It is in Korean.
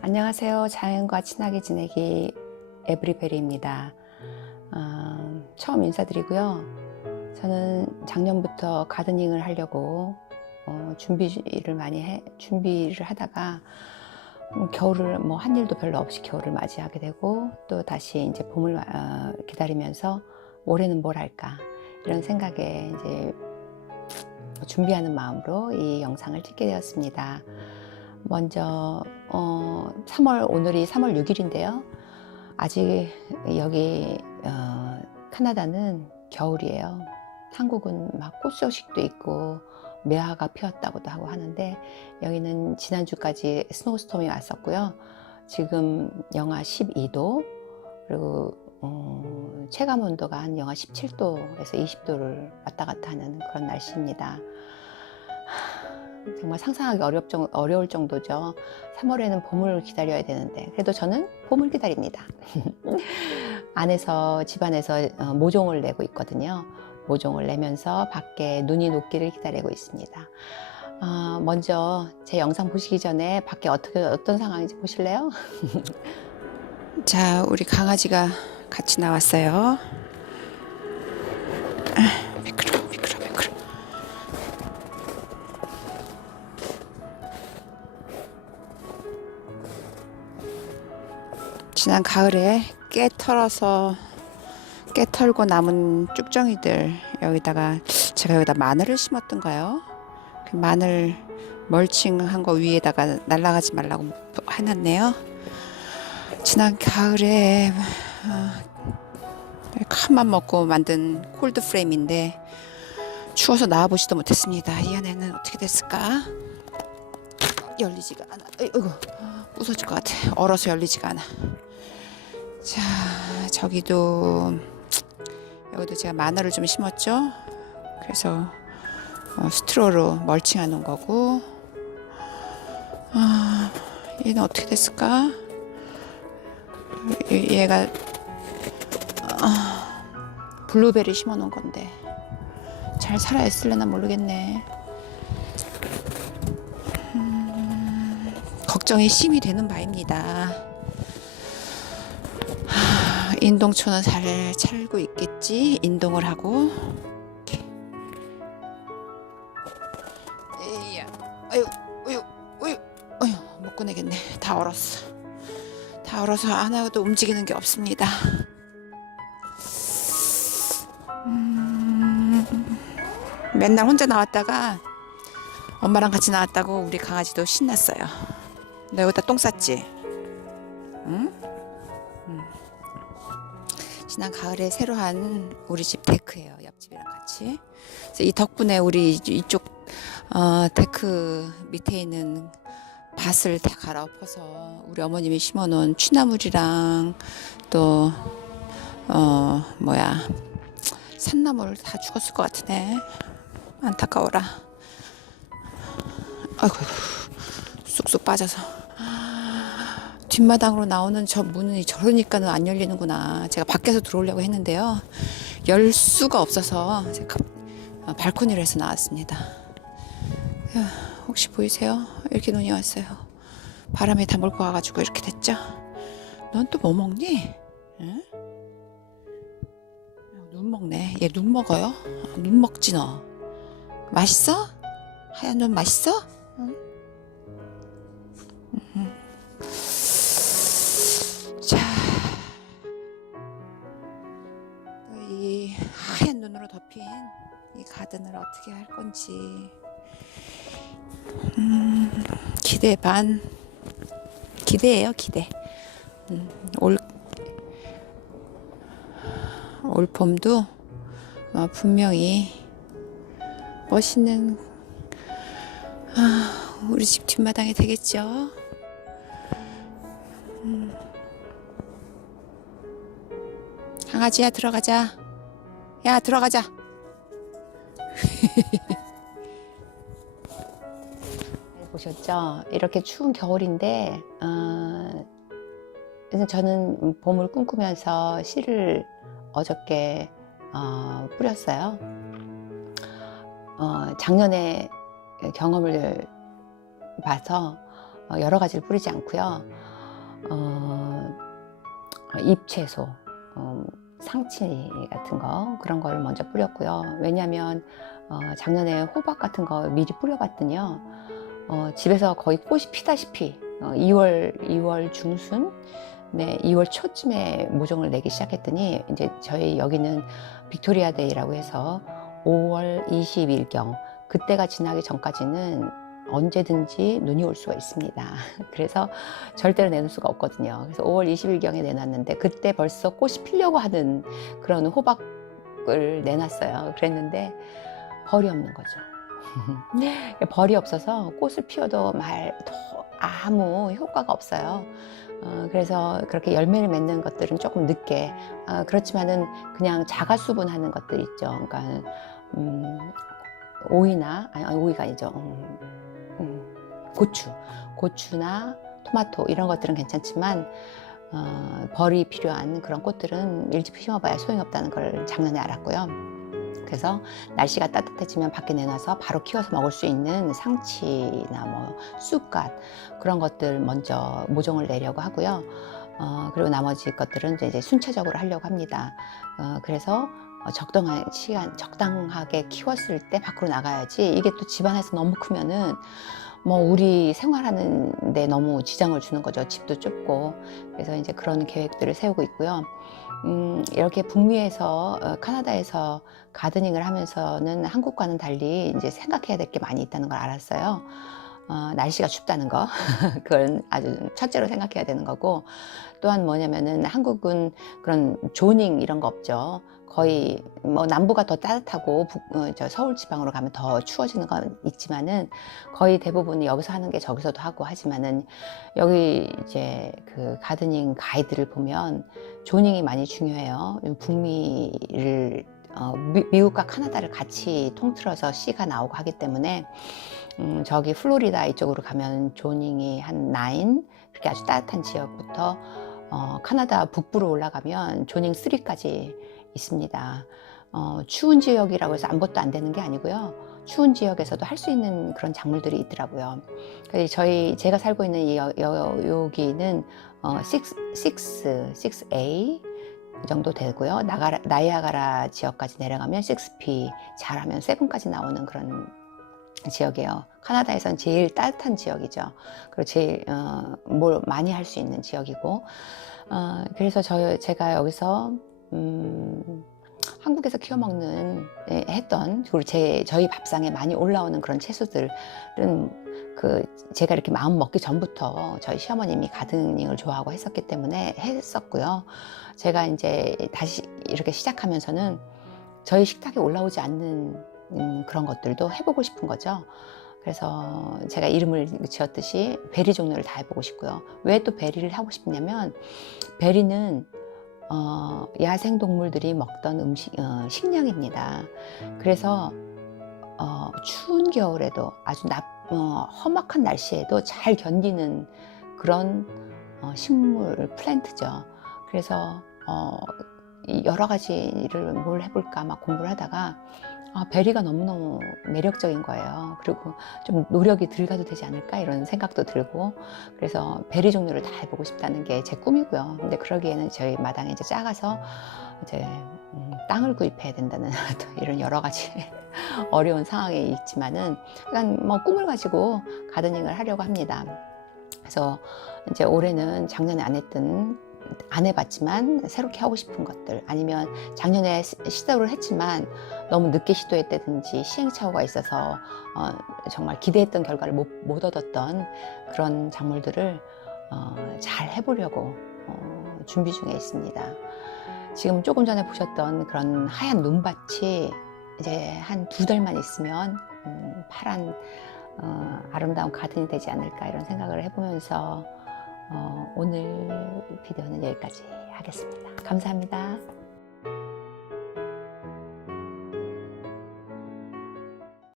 안녕하세요. 자연과 친하게 지내기 에브리베리입니다. 어, 처음 인사드리고요. 저는 작년부터 가드닝을 하려고 어, 준비를 많이 해, 준비를 하다가 음, 겨울을 뭐 한 일도 별로 없이 겨울을 맞이하게 되고 또 다시 이제 봄을 어, 기다리면서 올해는 뭘 할까 이런 생각에 이제 준비하는 마음으로 이 영상을 찍게 되었습니다. 먼저 어, 3월 오늘이 3월 6일인데요. 아직 여기 어, 카나다는 겨울이에요. 한국은 막 꽃 소식도 있고 매화가 피었다고도 하고 하는데 여기는 지난주까지 스노우스톰이 왔었고요. 지금 영하 12도 그리고 어, 체감 온도가 한 영하 17도에서 20도를 왔다 갔다 하는 그런 날씨입니다. 하, 정말 상상하기 어렵 정, 어려울 정도죠. 3월에는 봄을 기다려야 되는데 그래도 저는 봄을 기다립니다. 안에서 집안에서 어, 모종을 내고 있거든요. 모종을 내면서 밖에 눈이 녹기를 기다리고 있습니다. 아, 먼저 제 영상 보시기 전에 밖에 어떻게 어떤 상황인지 보실래요? 자, 우리 강아지가 같이 나왔어요. 지난 가을에 깨 털어서 깨 털고 남은 쭉정이들 여기다가 제가 여기다 마늘을 심었던가요? 그 마늘 멀칭한 거 위에다가 날아가지 말라고 해놨네요. 지난 가을에 어, 칸만 먹고 만든 콜드 프레임인데 추워서 나와보지도 못했습니다. 이 안에는 어떻게 됐을까? 열리지가 않아. 어이구, 부서질 것 같아. 얼어서 열리지가 않아. 자, 저기도 여기도 제가 마늘을 좀 심었죠. 그래서 어, 스트로로 놓은 거고. 아, 얘는 어떻게 됐을까? 얘- 얘가 아, 블루베리 심어 놓은 건데 잘 살아 있을려나 모르겠네. 음, 걱정이 심이 되는 바입니다. 하, 인동초는 잘 살고 있겠지. 인동을 하고. 에이야, 아유, 아유, 아유, 아유, 못 꺼내겠네. 다 얼었어. 다 얼어서 하나도 움직이는 게 없습니다. 음, 맨날 혼자 나왔다가 엄마랑 같이 나왔다고 우리 강아지도 신났어요. 너 여기다 똥 쌌지? 응? 음. 지난 가을에 새로 한 우리 집 데크예요. 옆집이랑 같이. 그래서 이 덕분에 우리 이쪽 어, 데크 밑에 있는 밭을 다 갈아엎어서 우리 어머님이 심어놓은 취나물이랑 또 어, 뭐야 산나물 다 죽었을 것 같으네. 안타까워라. 아이고 쑥쑥 빠져서 뒷마당으로 나오는 저 문이 저러니까는 안 열리는구나. 제가 밖에서 들어오려고 했는데요. 열 수가 없어서 제가 어, 발코니로 해서 나왔습니다. 야, 혹시 보이세요? 이렇게 눈이 왔어요. 바람에 다 몰고 와가지고 이렇게 됐죠? 넌 또 뭐 먹니? 응? 눈 먹네. 얘 눈 먹어요? 눈 먹지 너. 맛있어? 하얀 눈 맛있어? 가든을 어떻게 할 건지 음, 기대 반 기대예요 기대. 음, 올, 올 봄도 어, 분명히 멋있는 아, 우리 집 뒷마당이 되겠죠. 음. 강아지야 들어가자. 야 들어가자. 보셨죠? 이렇게 추운 겨울인데 어, 저는 봄을 꿈꾸면서 씨를 어저께 어, 뿌렸어요. 어, 작년에 경험을 봐서 어, 여러 가지를 뿌리지 않고요. 어, 잎채소, 어, 상치 같은 거 그런 걸 먼저 뿌렸고요. 왜냐하면 어, 작년에 호박 같은 거 미리 뿌려봤더니요. 어, 집에서 거의 꽃이 피다시피 어, 2월 2월 중순 네, 2월 초쯤에 모종을 내기 시작했더니 이제 저희 여기는 빅토리아 데이라고 해서 5월 20일경 그때가 지나기 전까지는 언제든지 눈이 올 수가 있습니다. 그래서 절대로 내놓을 수가 없거든요. 그래서 5월 20일경에 내놨는데 그때 벌써 꽃이 피려고 하는 그런 호박을 내놨어요. 그랬는데 벌이 없는 거죠. 벌이 없어서 꽃을 피워도 말 아무 효과가 없어요. 어, 그래서 그렇게 열매를 맺는 것들은 조금 늦게 어, 그렇지만은 그냥 자가 수분하는 것들 있죠. 그러니까 음, 오이나 아니 오이가 아니죠. 음, 음, 고추, 고추나 토마토 이런 것들은 괜찮지만 어, 벌이 필요한 그런 꽃들은 일찍 심어봐야 소용이 없다는 걸 작년에 알았고요. 그래서 날씨가 따뜻해지면 밖에 내놔서 바로 키워서 먹을 수 있는 상치나 뭐 쑥갓 그런 것들 먼저 모종을 내려고 하고요. 어, 그리고 나머지 것들은 이제 순차적으로 하려고 합니다. 어, 그래서 어, 적당한 시간, 적당하게 키웠을 때 밖으로 나가야지 이게 또 집안에서 너무 크면은 뭐 우리 생활하는데 너무 지장을 주는 거죠. 집도 좁고 그래서 이제 그런 계획들을 세우고 있고요. 음, 이렇게 북미에서 어, 카나다에서 가드닝을 하면서는 한국과는 달리 이제 생각해야 될 게 많이 있다는 걸 알았어요. 어, 날씨가 춥다는 거 그건 아주 첫째로 생각해야 되는 거고 또한 뭐냐면은 한국은 그런 조닝 이런 거 없죠. 거의 뭐 남부가 더 따뜻하고 북, 어, 저 서울 지방으로 가면 더 추워지는 건 있지만은 거의 대부분 여기서 하는 게 저기서도 하고 하지만은 여기 이제 그 가드닝 가이드를 보면 조닝이 많이 중요해요. 북미를 어, 미, 국과 카나다를 같이 통틀어서 씨가 나오고 하기 때문에 음, 저기 플로리다 이쪽으로 가면 조닝이 한 나인 그렇게 아주 따뜻한 지역부터 어, 카나다 북부로 올라가면 조닝 3까지 있습니다. 어, 추운 지역이라고 해서 아무것도 안 되는 게 아니고요. 추운 지역에서도 할 수 있는 그런 작물들이 있더라고요. 저희 제가 살고 있는 이 여, 여, 여기는 어, 6, 6, 6A 정도 되고요. 나가라, 나이아가라 지역까지 내려가면 6P 잘하면 7까지 나오는 그런 지역이에요. 카나다에선 제일 따뜻한 지역이죠. 그리고 제일 어, 뭘 많이 할 수 있는 지역이고 어, 그래서 저 제가 여기서 음, 한국에서 키워 먹는 예, 했던 그리고 제 저희 밥상에 많이 올라오는 그런 채소들은 그 제가 이렇게 마음 먹기 전부터 저희 시어머님이 가드닝을 좋아하고 했었기 때문에 했었고요. 제가 이제 다시 이렇게 시작하면서는 저희 식탁에 올라오지 않는 음, 그런 것들도 해보고 싶은 거죠. 그래서 제가 이름을 지었듯이 베리 종류를 다 해보고 싶고요. 왜 또 베리를 하고 싶냐면 베리는 어, 야생 동물들이 먹던 음식 어, 식량입니다. 그래서 어, 추운 겨울에도 아주 나, 어, 험악한 날씨에도 잘 견디는 그런 어, 식물 플랜트죠. 그래서 어, 여러 가지를 뭘 해볼까 막 공부를 하다가 아, 베리가 너무너무 매력적인 거예요. 그리고 좀 노력이 들어가도 되지 않을까 이런 생각도 들고 그래서 베리 종류를 다 해보고 싶다는 게 제 꿈이고요. 근데 그러기에는 저희 마당이 이제 작아서 이제 음, 땅을 구입해야 된다는 이런 여러 가지 어려운 상황이 있지만은 약간 뭐 꿈을 가지고 가드닝을 하려고 합니다. 그래서 이제 올해는 작년에 안 했던 안 해봤지만 새롭게 하고 싶은 것들 아니면 작년에 시도를 했지만 너무 늦게 시도했다든지 시행착오가 있어서 어, 정말 기대했던 결과를 못, 못 얻었던 그런 작물들을 어, 잘 해보려고 어, 준비 중에 있습니다. 지금 조금 전에 보셨던 그런 하얀 눈밭이 이제 한 두 달만 있으면 음, 파란 어, 아름다운 가든이 되지 않을까 이런 생각을 해보면서 어, 오늘 비디오는 여기까지 하겠습니다. 감사합니다.